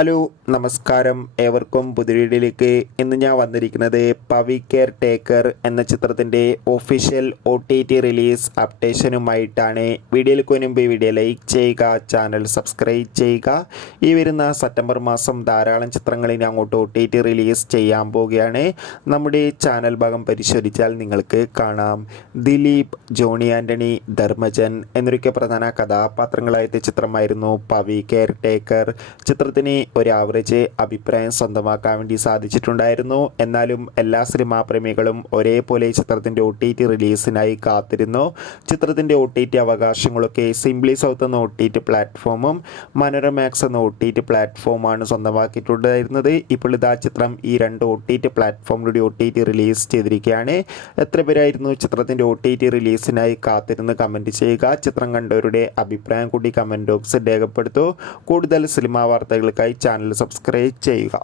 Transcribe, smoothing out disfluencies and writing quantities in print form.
Hello നമസ്കാരം, ഏവർക്കും പുതിയ വീഡിയോയിലേക്ക്. ഇന്ന് ഞാൻ വന്നിരിക്കുന്നത് പവി കെയർ ടേക്കർ എന്ന ചിത്രത്തിൻ്റെ ഒഫീഷ്യൽ OTT റിലീസ് അപ്ഡേഷനുമായിട്ടാണ്. വീഡിയോയിലേക്ക് മുൻപ് വീഡിയോ ലൈക്ക് ചെയ്യുക, ചാനൽ സബ്സ്ക്രൈബ് ചെയ്യുക. ഈ വരുന്ന സെപ്റ്റംബർ മാസം ധാരാളം ചിത്രങ്ങളിനി അങ്ങോട്ട് OTT റിലീസ് ചെയ്യാൻ പോവുകയാണ്. നമ്മുടെ ചാനൽ ഭാഗം പരിശോധിച്ചാൽ നിങ്ങൾക്ക് കാണാം. ദിലീപ്, ജോണി ആൻ്റണി, ധർമ്മജൻ എന്നൊക്കെ പ്രധാന കഥാപാത്രങ്ങളായ ചിത്രമായിരുന്നു പവി കെയർ ടേക്കർ. ചിത്രത്തിന് ഒരു ആവറേജ് അഭിപ്രായം സ്വന്തമാക്കാൻ വേണ്ടി സാധിച്ചിട്ടുണ്ടായിരുന്നു. എന്നാലും എല്ലാ സിനിമാ പ്രേമികളും ഒരേപോലെ ചിത്രത്തിൻ്റെ OTT റിലീസിനായി കാത്തിരുന്നു. ചിത്രത്തിൻ്റെ OTT അവകാശങ്ങളൊക്കെ സിംപ്ലി സൗത്ത് എന്ന OTT പ്ലാറ്റ്ഫോമും മനോരമാക്സ് എന്ന OTT പ്ലാറ്റ്ഫോമാണ് സ്വന്തമാക്കിയിട്ടുണ്ടായിരുന്നത്. ഇപ്പോൾ ഇതാ ചിത്രം ഈ രണ്ട് OTT പ്ലാറ്റ്ഫോമിലൂടെ OTT റിലീസ് ചെയ്തിരിക്കുകയാണ്. എത്ര പേരായിരുന്നു ചിത്രത്തിൻ്റെ OTT റിലീസിനായി കാത്തിരുന്ന് കമൻറ്റ് ചെയ്യുക. ചിത്രം കണ്ടവരുടെ അഭിപ്രായം കൂടി കമൻറ്റ് ബോക്സിൽ രേഖപ്പെടുത്തൂ. കൂടുതൽ സിനിമാ വാർത്തകൾക്കായി ചാനൽ സബ്സ്ക്രൈബ് ചെയ്യുക.